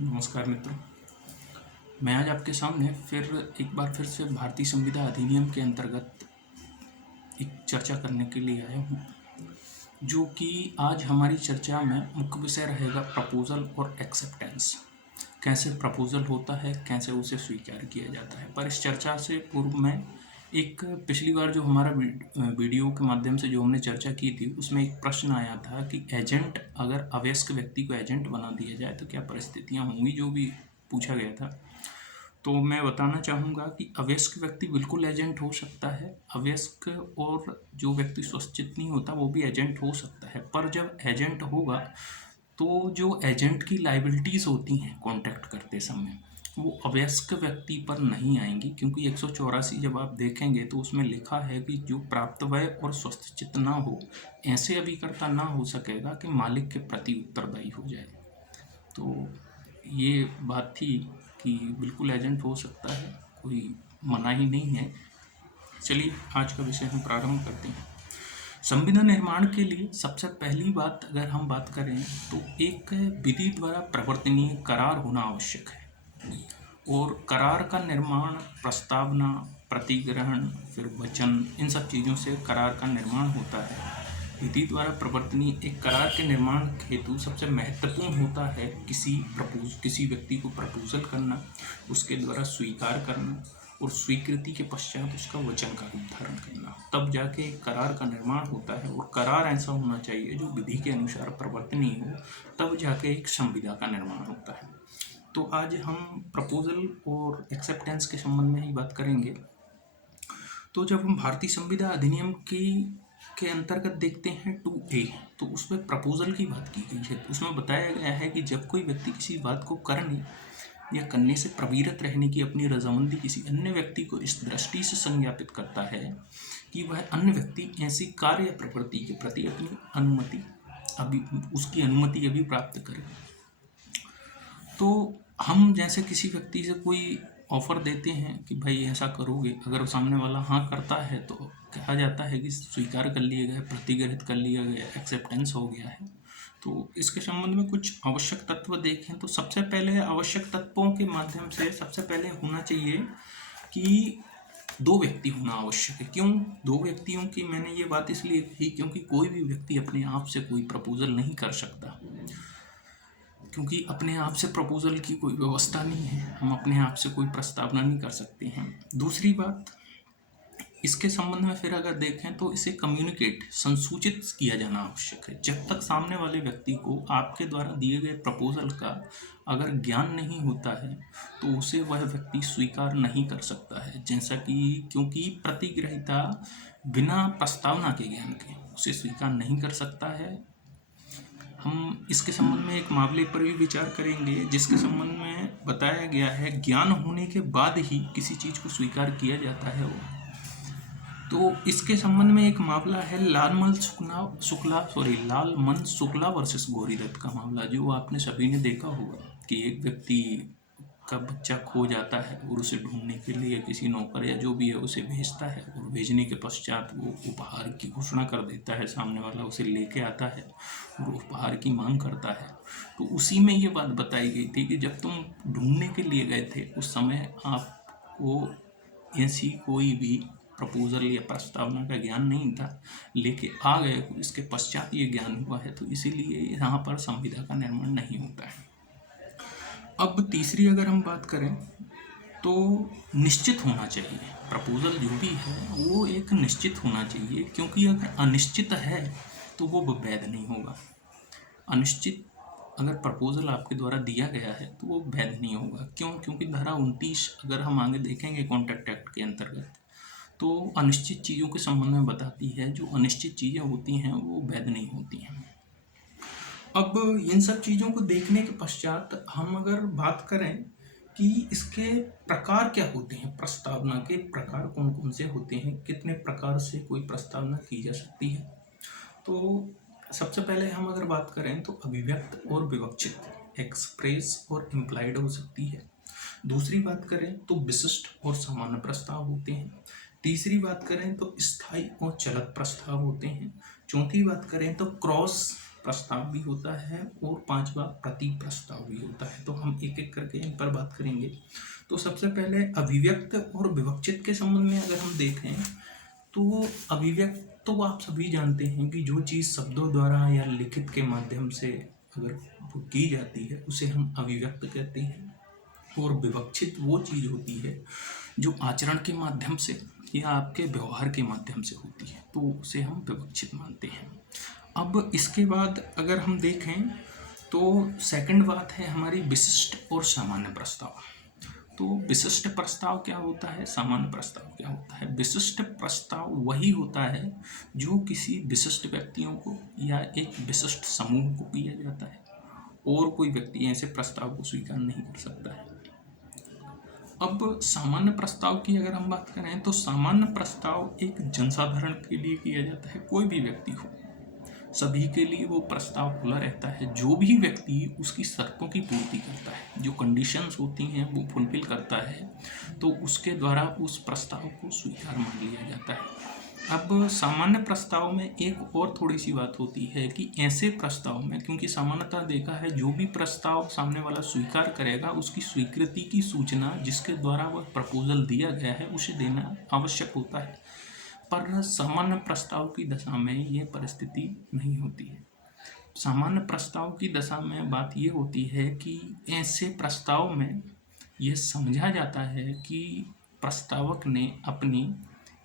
नमस्कार मित्रों। मैं आज आपके सामने एक बार फिर से भारतीय संविदा अधिनियम के अंतर्गत एक चर्चा करने के लिए आया हूँ, जो कि आज हमारी चर्चा में मुख्य विषय रहेगा प्रपोजल और एक्सेप्टेंस। कैसे प्रपोजल होता है, कैसे उसे स्वीकार किया जाता है। पर इस चर्चा से पूर्व में एक पिछली बार जो हमारा वीडियो के माध्यम से जो हमने चर्चा की थी, उसमें एक प्रश्न आया था कि एजेंट, अगर अवयस्क व्यक्ति को एजेंट बना दिया जाए तो क्या परिस्थितियां होंगी, जो भी पूछा गया था। तो मैं बताना चाहूँगा कि अवयस्क व्यक्ति बिल्कुल एजेंट हो सकता है। अवयस्क और जो व्यक्ति स्वस्थचित नहीं होता वो भी एजेंट हो सकता है। पर जब एजेंट होगा तो जो एजेंट की लाइबिलिटीज़ होती हैं कॉन्ट्रैक्ट करते समय, वो अवयस्क व्यक्ति पर नहीं आएंगी, क्योंकि 184 जब आप देखेंगे तो उसमें लिखा है कि जो प्राप्तवय और स्वस्थचित ना हो, ऐसे अभिकर्ता ना हो सकेगा कि मालिक के प्रति उत्तरदायी हो जाए। तो ये बात थी कि बिल्कुल एजेंट हो सकता है, कोई मना ही नहीं है। चलिए आज का विषय हम प्रारंभ करते हैं। संविदा निर्माण के लिए सबसे पहली बात अगर हम बात करें तो एक विधि द्वारा प्रवर्तनीय करार होना आवश्यक है। और करार का निर्माण प्रस्तावना, प्रतिग्रहण, फिर वचन, इन सब चीज़ों से करार का निर्माण होता है। विधि द्वारा प्रवर्तनीय एक करार के निर्माण हेतु सबसे महत्वपूर्ण होता है किसी व्यक्ति को प्रपोजल करना, उसके द्वारा स्वीकार करना और स्वीकृति के पश्चात उसका वचन का रूप धारण करना, तब जाके एक करार का निर्माण होता है। और करार ऐसा होना चाहिए जो विधि के अनुसार प्रवर्तनीय हो, तब जाके एक संविदा का निर्माण होता है। तो आज हम प्रपोजल और एक्सेप्टेंस के संबंध में ही बात करेंगे। तो जब हम भारतीय संविदा अधिनियम के अंतर्गत देखते हैं 2A, तो उसमें प्रपोजल की बात की गई है। उसमें बताया गया है कि जब कोई व्यक्ति किसी बात को करने या करने से प्रवृत्त रहने की अपनी रजामंदी किसी अन्य व्यक्ति को इस दृष्टि से संज्ञापित करता है कि वह अन्य व्यक्ति ऐसी कार्य या प्रवृत्ति के प्रति उसकी अनुमति अभी प्राप्त करे। तो हम जैसे किसी व्यक्ति से कोई ऑफर देते हैं कि भाई ऐसा करोगे, अगर सामने वाला हाँ करता है तो कहा जाता है कि स्वीकार कर लिया गया, प्रतिग्रहित कर लिया गया, एक्सेप्टेंस हो गया है। तो इसके संबंध में कुछ आवश्यक तत्व देखें तो सबसे पहले आवश्यक तत्वों के माध्यम से सबसे पहले होना चाहिए कि 2 व्यक्ति होना आवश्यक है। क्यों 2 व्यक्तियों की मैंने ये बात इसलिए कही क्योंकि कोई भी व्यक्ति अपने आप से कोई प्रपोजल नहीं कर सकता, क्योंकि अपने आप से प्रपोजल की कोई व्यवस्था नहीं है। हम अपने आप से कोई प्रस्तावना नहीं कर सकते हैं। दूसरी बात, इसके संबंध में फिर अगर देखें तो इसे कम्युनिकेट, संसूचित किया जाना आवश्यक है। जब तक सामने वाले व्यक्ति को आपके द्वारा दिए गए प्रपोजल का अगर ज्ञान नहीं होता है तो उसे वह व्यक्ति स्वीकार नहीं कर सकता है। जैसा कि क्योंकि प्रतिग्रहिता बिना प्रस्तावना के ज्ञान के उसे स्वीकार नहीं कर सकता है। हम इसके संबंध में एक मामले पर भी विचार करेंगे जिसके संबंध में बताया गया है ज्ञान होने के बाद ही किसी चीज़ को स्वीकार किया जाता है। तो इसके संबंध में एक मामला है लालमन शुक्ला वर्सेस गौरीदत्त का मामला, जो आपने सभी ने देखा होगा कि एक व्यक्ति का बच्चा खो जाता है और उसे ढूंढने के लिए किसी नौकर या जो भी है उसे भेजता है, और भेजने के पश्चात वो उपहार की घोषणा कर देता है, सामने वाला उसे लेके आता है और उपहार की मांग करता है। तो उसी में ये बात बताई गई थी कि जब तुम ढूंढने के लिए गए थे उस समय आपको ऐसी कोई भी प्रपोजल या प्रस्तावना का ज्ञान नहीं था, लेके आ गए, इसके पश्चात ये ज्ञान हुआ है, तो इसीलिए यहाँ पर संविदा का निर्माण नहीं होता है। अब तीसरी अगर हम बात करें तो निश्चित होना चाहिए। प्रपोजल जो भी है वो एक निश्चित होना चाहिए, क्योंकि अगर अनिश्चित है तो वो वैध नहीं होगा। अनिश्चित अगर प्रपोजल आपके द्वारा दिया गया है तो वो वैध नहीं होगा। क्यों? क्योंकि धारा 29 अगर हम आगे देखेंगे कॉन्ट्रैक्ट एक्ट के अंतर्गत, तो अनिश्चित चीज़ों के संबंध में बताती है। जो अनिश्चित चीज़ें होती हैं वो वैध नहीं होती हैं। अब इन सब चीज़ों को देखने के पश्चात हम अगर बात करें कि इसके प्रकार क्या होते हैं, प्रस्तावना के प्रकार कौन कौन से होते हैं, कितने प्रकार से कोई प्रस्तावना की जा सकती है, तो सबसे पहले हम अगर बात करें तो अभिव्यक्त और विवक्षित, एक्सप्रेस और इम्प्लाइड हो सकती है। दूसरी बात करें तो विशिष्ट और सामान्य प्रस्ताव होते हैं। तीसरी बात करें तो स्थायी और चलत प्रस्ताव होते हैं। चौथी बात करें तो क्रॉस प्रस्ताव भी होता है, और पांचवा प्रति प्रस्ताव भी होता है। तो हम एक बात करेंगे तो सबसे पहले अभिव्यक्त और विवक्षित के संबंध में अगर हम देखें तो अभिव्यक्त तो आप सभी जानते हैं कि जो चीज़ शब्दों द्वारा या लिखित के माध्यम से अगर वो की जाती है उसे हम अभिव्यक्त कहते हैं, और विवक्षित वो चीज़ होती है जो आचरण के माध्यम से या आपके व्यवहार के माध्यम से होती है, तो उसे हम विवक्षित मानते हैं। अब इसके बाद अगर हम देखें तो सेकंड बात है हमारी विशिष्ट और सामान्य प्रस्ताव। तो विशिष्ट प्रस्ताव क्या होता है, सामान्य प्रस्ताव क्या होता है? विशिष्ट प्रस्ताव वही होता है जो किसी विशिष्ट व्यक्तियों को या एक विशिष्ट समूह को किया जाता है, और कोई व्यक्ति ऐसे प्रस्ताव को स्वीकार नहीं कर सकता है। अब सामान्य प्रस्ताव की अगर हम बात करें तो सामान्य प्रस्ताव एक जनसाधारण के लिए किया जाता है, कोई भी व्यक्ति हो, सभी के लिए वो प्रस्ताव खुला रहता है। जो भी व्यक्ति उसकी शर्तों की पूर्ति करता है, जो कंडीशंस होती हैं वो फुलफिल करता है, तो उसके द्वारा उस प्रस्ताव को स्वीकार मान लिया जाता है। अब सामान्य प्रस्ताव में एक और थोड़ी सी बात होती है कि ऐसे प्रस्ताव में, क्योंकि सामान्यतः देखा है जो भी प्रस्ताव सामने वाला स्वीकार करेगा उसकी स्वीकृति की सूचना जिसके द्वारा वह प्रपोजल दिया गया है उसे देना आवश्यक होता है, पर सामान्य प्रस्ताव की दशा में ये परिस्थिति नहीं होती है। सामान्य प्रस्ताव की दशा में बात ये होती है कि ऐसे प्रस्ताव में यह समझा जाता है कि प्रस्तावक ने अपनी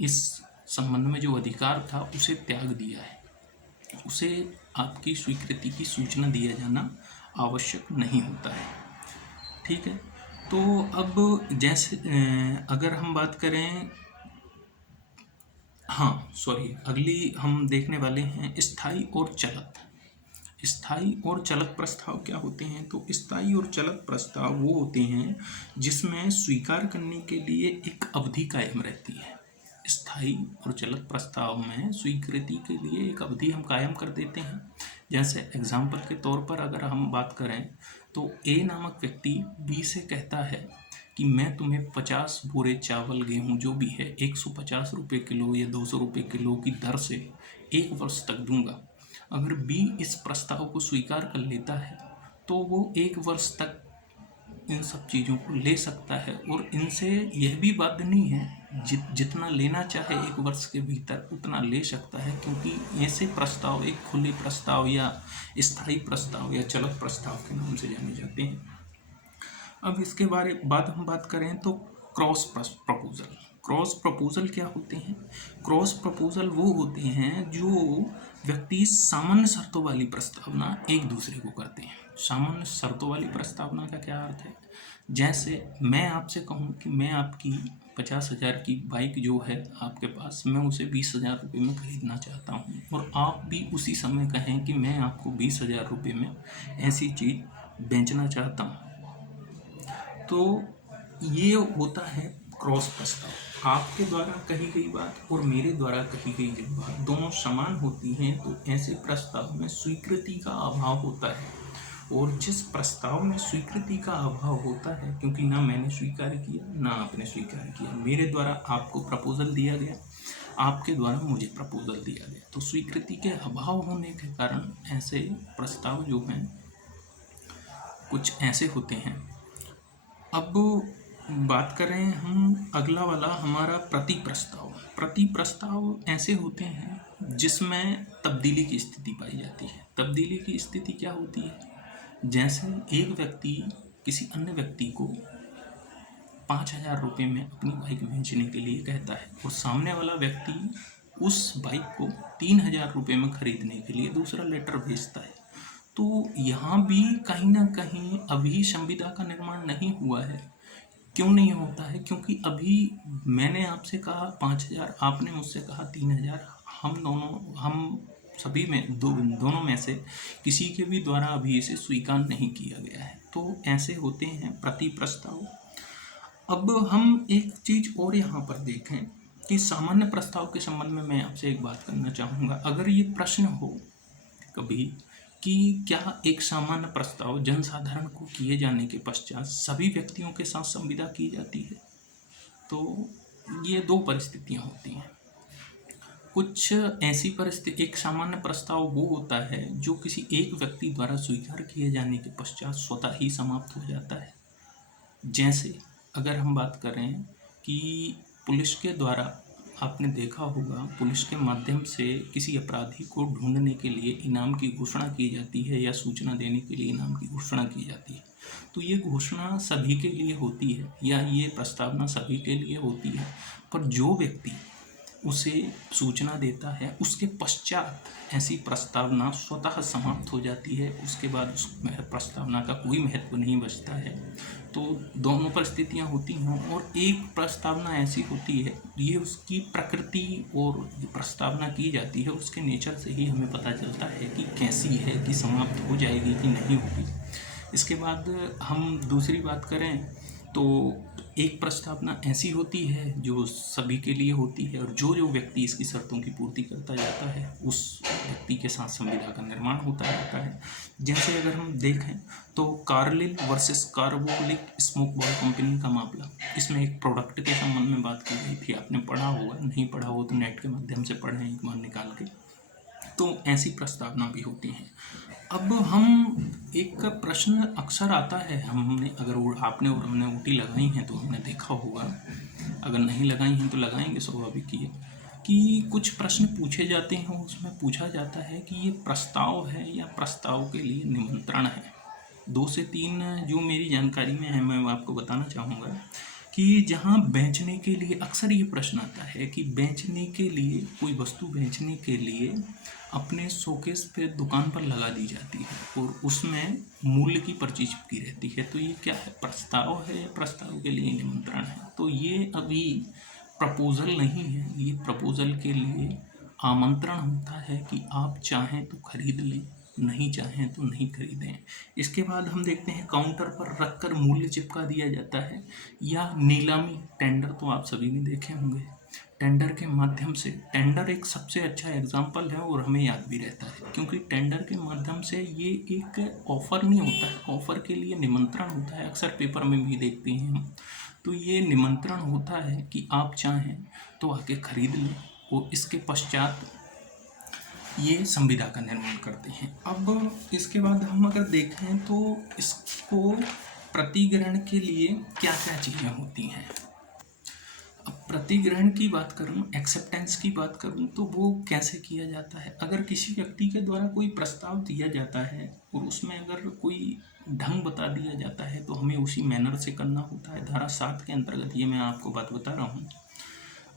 इस संबंध में जो अधिकार था उसे त्याग दिया है, उसे आपकी स्वीकृति की सूचना दिया जाना आवश्यक नहीं होता है। ठीक है, तो अब जैसे अगर हम बात करें, अगली हम देखने वाले हैं स्थायी और चलत। स्थायी और चलत प्रस्ताव क्या होते हैं? तो स्थायी और चलत प्रस्ताव वो होते हैं जिसमें स्वीकार करने के लिए एक अवधि कायम रहती है। स्थायी और चलत प्रस्ताव में स्वीकृति के लिए एक अवधि हम कायम कर देते हैं। जैसे एग्जाम्पल के तौर पर अगर हम बात करें तो ए नामक व्यक्ति बी से कहता है कि मैं तुम्हें 50 बोरे चावल गेहूँ जो भी है 150 रुपये किलो या 200 रुपये किलो की दर से 1 वर्ष तक दूंगा। अगर बी इस प्रस्ताव को स्वीकार कर लेता है तो वो 1 वर्ष तक इन सब चीज़ों को ले सकता है, और इनसे यह भी बाध्य नहीं है, जितना लेना चाहे 1 वर्ष के भीतर उतना ले सकता है, क्योंकि ऐसे प्रस्ताव एक खुले प्रस्ताव या स्थायी प्रस्ताव या चलत प्रस्ताव के नाम से जाने जाते हैं। अब इसके बाद हम बात करें तो क्रॉस प्रपोजल। क्रॉस प्रपोजल क्या होते हैं? क्रॉस प्रपोजल वो होते हैं जो व्यक्ति सामान्य शर्तों वाली प्रस्तावना एक दूसरे को करते हैं। सामान्य शर्तों वाली प्रस्तावना का क्या अर्थ है? जैसे मैं आपसे कहूँ कि मैं आपकी 50,000 की बाइक जो है आपके पास, मैं उसे 20,000 रुपये में खरीदना चाहता हूँ, और आप भी उसी समय कहें कि मैं आपको 20,000 रुपये में ऐसी चीज़ बेचना चाहता हूँ, तो ये होता है क्रॉस प्रस्ताव। आपके द्वारा कही गई बात और मेरे द्वारा कही गई बात दोनों समान होती हैं, तो ऐसे प्रस्ताव में स्वीकृति का अभाव होता है। और जिस प्रस्ताव में स्वीकृति का अभाव होता है, क्योंकि ना मैंने स्वीकार किया ना आपने स्वीकार किया, मेरे द्वारा आपको प्रपोजल दिया गया, आपके द्वारा मुझे प्रपोजल दिया गया, तो स्वीकृति के अभाव होने के कारण ऐसे प्रस्ताव जो हैं कुछ ऐसे होते हैं। अब बात करें हम अगला वाला हमारा प्रति प्रस्ताव। प्रति प्रस्ताव ऐसे होते हैं जिसमें तब्दीली की स्थिति पाई जाती है। तब्दीली की स्थिति क्या होती है? जैसे एक व्यक्ति किसी अन्य व्यक्ति को 5,000 रुपये में अपनी बाइक बेचने के लिए कहता है, और सामने वाला व्यक्ति उस बाइक को 3,000 रुपये में खरीदने के लिए दूसरा लेटर भेजता है। तो यहाँ भी कहीं ना कहीं अभी संविदा का निर्माण नहीं हुआ है। क्यों नहीं होता है? क्योंकि अभी मैंने आपसे कहा 5,000, आपने मुझसे कहा 3,000, हम सभी में दोनों में से किसी के भी द्वारा अभी इसे स्वीकार नहीं किया गया है। तो ऐसे होते हैं प्रति प्रस्ताव। अब हम एक चीज़ और यहाँ पर देखें कि सामान्य प्रस्ताव के संबंध में मैं आपसे एक बात करना चाहूँगा। अगर ये प्रश्न हो कभी कि क्या एक सामान्य प्रस्ताव जनसाधारण को किए जाने के पश्चात सभी व्यक्तियों के साथ संविदा की जाती है, तो ये 2 परिस्थितियाँ होती हैं। कुछ ऐसी परिस्थिति, एक सामान्य प्रस्ताव वो होता है जो किसी एक व्यक्ति द्वारा स्वीकार किए जाने के पश्चात स्वतः ही समाप्त हो जाता है, जैसे अगर हम बात करें कि पुलिस के द्वारा, आपने देखा होगा पुलिस के माध्यम से किसी अपराधी को ढूंढने के लिए इनाम की घोषणा की जाती है या सूचना देने के लिए इनाम की घोषणा की जाती है। तो ये घोषणा सभी के लिए होती है या ये प्रस्तावना सभी के लिए होती है, पर जो व्यक्ति उसे सूचना देता है उसके पश्चात ऐसी प्रस्तावना स्वतः समाप्त हो जाती है। उसके बाद उस प्रस्तावना का कोई महत्व नहीं बचता है। तो दोनों परिस्थितियाँ होती हैं और एक प्रस्तावना ऐसी होती है, ये उसकी प्रकृति और जो प्रस्तावना की जाती है उसके नेचर से ही हमें पता चलता है कि कैसी है, कि समाप्त हो जाएगी कि नहीं होगी। इसके बाद हम दूसरी बात करें तो एक प्रस्तावना ऐसी होती है जो सभी के लिए होती है और जो जो व्यक्ति इसकी शर्तों की पूर्ति करता जाता है उस व्यक्ति के साथ संविदा का निर्माण होता रहता है। जैसे अगर हम देखें तो Carlill versus carbolic smoke ball company का मामला, इसमें एक प्रोडक्ट के संबंध में बात की गई थी। आपने पढ़ा होगा, नहीं पढ़ा हो तो नेट के माध्यम से पढ़ें एक बार निकाल के। तो ऐसी प्रस्तावना भी होती हैं। अब हम एक प्रश्न अक्सर आता है, हमने अगर आपने और हमने ऊटी लगाई हैं तो हमने देखा होगा, अगर नहीं लगाई हैं तो लगाएंगे, स्वाभाविक ही है कि कुछ प्रश्न पूछे जाते हैं। उसमें पूछा जाता है कि ये प्रस्ताव है या प्रस्ताव के लिए निमंत्रण है। 2 से 3 जो मेरी जानकारी में है मैं आपको बताना चाहूँगा कि जहाँ बेचने के लिए अक्सर ये प्रश्न आता है कि बेचने के लिए कोई वस्तु बेचने के लिए अपने शोकेस पे दुकान पर लगा दी जाती है और उसमें मूल्य की पर्ची चिपकी रहती है। तो ये क्या है, प्रस्ताव है या प्रस्ताव के लिए निमंत्रण है? तो ये अभी प्रपोजल नहीं है, ये प्रपोजल के लिए आमंत्रण होता है कि आप चाहें तो खरीद लें, नहीं चाहें तो नहीं खरीदें। इसके बाद हम देखते हैं काउंटर पर रखकर मूल्य चिपका दिया जाता है या नीलामी, टेंडर तो आप सभी ने देखे होंगे। टेंडर के माध्यम से, टेंडर एक सबसे अच्छा एग्जाम्पल है और हमें याद भी रहता है क्योंकि टेंडर के माध्यम से ये एक ऑफर नहीं होता है, ऑफर के लिए निमंत्रण होता है। अक्सर पेपर में भी देखते हैं हम। तो ये निमंत्रण होता है कि आप चाहें तो आके खरीद लें और इसके पश्चात ये संविदा का निर्माण करते हैं। अब इसके बाद हम अगर देखें तो इसको प्रतिग्रहण के लिए क्या क्या चीज़ें होती हैं। अब प्रतिग्रहण की बात करूं, एक्सेप्टेंस की बात करूं तो वो कैसे किया जाता है। अगर किसी व्यक्ति के द्वारा कोई प्रस्ताव दिया जाता है और उसमें अगर कोई ढंग बता दिया जाता है तो हमें उसी मैनर से करना होता है। धारा 7 के अंतर्गत ये मैं आपको बात बता रहा हूँ।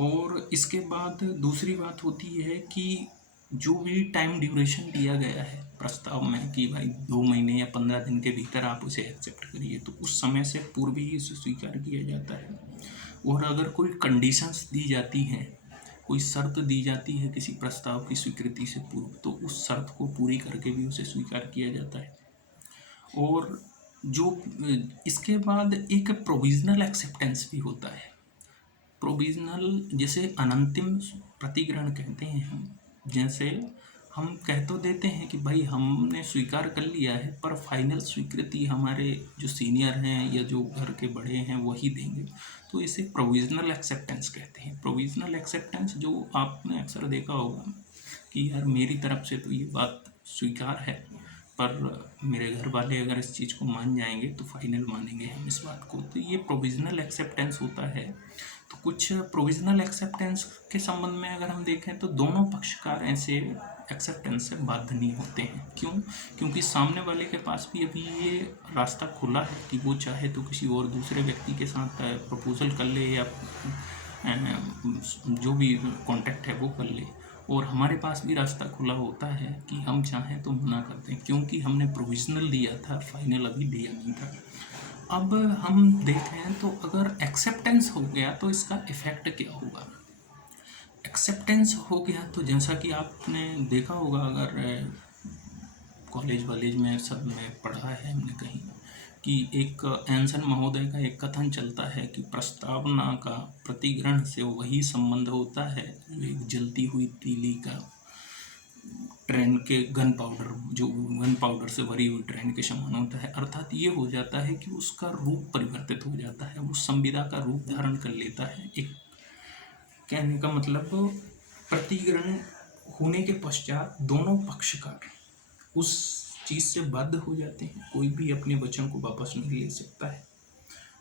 और इसके बाद दूसरी बात होती है कि जो भी टाइम ड्यूरेशन दिया गया है प्रस्ताव में कि भाई 2 महीने या 15 दिन के भीतर आप उसे एक्सेप्ट करिए, तो उस समय से पूर्व ही इसे स्वीकार किया जाता है। और अगर कोई कंडीशंस दी जाती हैं, कोई शर्त दी जाती है किसी प्रस्ताव की स्वीकृति से पूर्व, तो उस शर्त को पूरी करके भी उसे स्वीकार किया जाता है। और जो इसके बाद एक प्रोविजनल एक्सेप्टेंस भी होता है। प्रोविजनल जैसे अनंतिम प्रतिग्रहण कहते हैं हम। जैसे हम कह तो देते हैं कि भाई हमने स्वीकार कर लिया है, पर फाइनल स्वीकृति हमारे जो सीनियर हैं या जो घर के बड़े हैं वही देंगे। तो इसे प्रोविजनल एक्सेप्टेंस कहते हैं। प्रोविजनल एक्सेप्टेंस जो आपने अक्सर देखा होगा कि यार मेरी तरफ से तो ये बात स्वीकार है, पर मेरे घर वाले अगर इस चीज़ को मान जाएंगे तो फाइनल मानेंगे हम इस बात को। तो ये प्रोविजनल एक्सेप्टेंस होता है। तो कुछ प्रोविजनल एक्सेप्टेंस के संबंध में अगर हम देखें तो दोनों पक्षकार ऐसे एक्सेप्टेंस से बाध्य नहीं होते हैं। क्यों? क्योंकि सामने वाले के पास भी अभी ये रास्ता खुला है कि वो चाहे तो किसी और दूसरे व्यक्ति के साथ प्रपोजल कर ले या जो भी कॉन्टैक्ट है वो कर ले, और हमारे पास भी रास्ता खुला होता है कि हम चाहें तो मना कर दें क्योंकि हमने प्रोविजनल दिया था, फाइनल अभी दिया नहीं था। अब हम देखें तो अगर एक्सेप्टेंस हो गया तो इसका इफ़ेक्ट क्या होगा। एक्सेप्टेंस हो गया तो जैसा कि आपने देखा होगा, अगर कॉलेज वॉलेज में सब में पढ़ा है हमने कहीं कि एक एंसन महोदय का एक कथन चलता है कि प्रस्तावना का प्रतिग्रहण से वही संबंध होता है जो एक जलती हुई तीली का ट्रेन के गन पाउडर से भरी हुई ट्रेन के समान होता है। अर्थात ये हो जाता है कि उसका रूप परिवर्तित हो जाता है, वो संविदा का रूप धारण कर लेता है। एक कहने का मतलब प्रतिग्रहण होने के पश्चात दोनों पक्षकार उस चीज़ से बाध्य हो जाते हैं, कोई भी अपने वचन को वापस नहीं ले सकता है।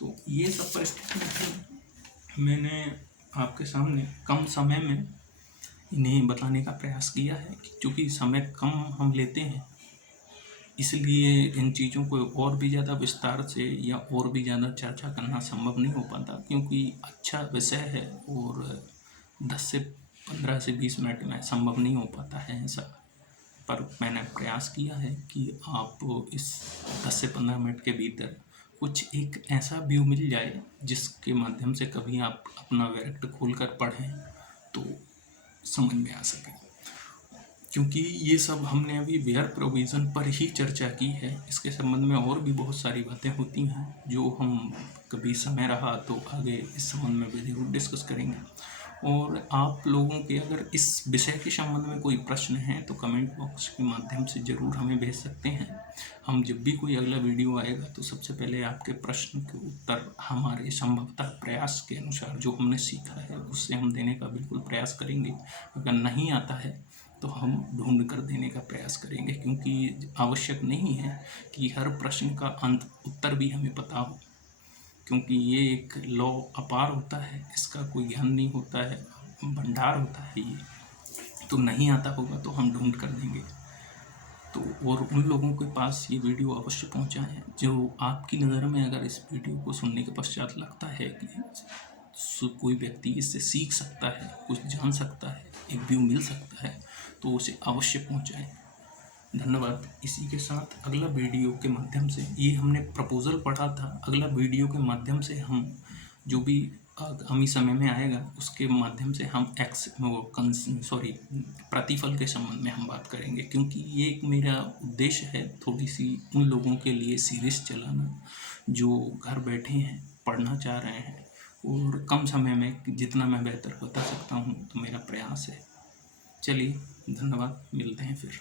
तो ये सब परिस्थितियाँ थी, मैंने आपके सामने कम समय में इन्हें बताने का प्रयास किया है। क्योंकि समय कम हम लेते हैं, इसलिए इन चीज़ों को और भी ज़्यादा विस्तार से या और भी ज़्यादा चर्चा करना संभव नहीं हो पाता, क्योंकि अच्छा विषय है और 10 से 15 से 20 मिनट में संभव नहीं हो पाता है ऐसा। पर मैंने प्रयास किया है कि आप इस 10 से 15 मिनट के भीतर कुछ एक ऐसा व्यू मिल जाए जिसके माध्यम से कभी आप अपना वैरेक्ट खोलकर पढ़ें तो समझ में आ सके। क्योंकि ये सब हमने अभी वेयर प्रोविज़न पर ही चर्चा की है, इसके संबंध में और भी बहुत सारी बातें होती हैं जो हम कभी समय रहा तो आगे इस संबंध में भी ज़रूर डिस्कस करेंगे। और आप लोगों के अगर इस विषय के संबंध में कोई प्रश्न हैं तो कमेंट बॉक्स के माध्यम से ज़रूर हमें भेज सकते हैं। हम जब भी कोई अगला वीडियो आएगा तो सबसे पहले आपके प्रश्न के उत्तर हमारे संभवतः प्रयास के अनुसार जो हमने सीखा है उससे हम देने का बिल्कुल प्रयास करेंगे। अगर नहीं आता है तो हम ढूंढ कर देने का प्रयास करेंगे, क्योंकि आवश्यक नहीं है कि हर प्रश्न का उत्तर भी हमें पता हो, क्योंकि ये एक लॉ अपार होता है, इसका कोई ज्ञान नहीं होता है, भंडार होता है ये। तो नहीं आता होगा तो हम ढूंढ कर देंगे। तो और उन लोगों के पास ये वीडियो अवश्य पहुंचाएं जो आपकी नज़र में अगर इस वीडियो को सुनने के पश्चात लगता है कि कोई व्यक्ति इससे सीख सकता है, कुछ जान सकता है, एक व्यू मिल सकता है, तो उसे अवश्य पहुंचाएं। धन्यवाद। इसी के साथ अगला वीडियो के माध्यम से, ये हमने प्रपोज़ल पढ़ा था, अगला वीडियो के माध्यम से हम जो भी आगामी समय में आएगा उसके माध्यम से हम प्रतिफल के संबंध में हम बात करेंगे, क्योंकि ये एक मेरा उद्देश्य है थोड़ी सी उन लोगों के लिए सीरीज चलाना जो घर बैठे हैं, पढ़ना चाह रहे हैं और कम समय में जितना मैं बेहतर बता सकता हूँ तो मेरा प्रयास है। चलिए, धन्यवाद, मिलते हैं फिर।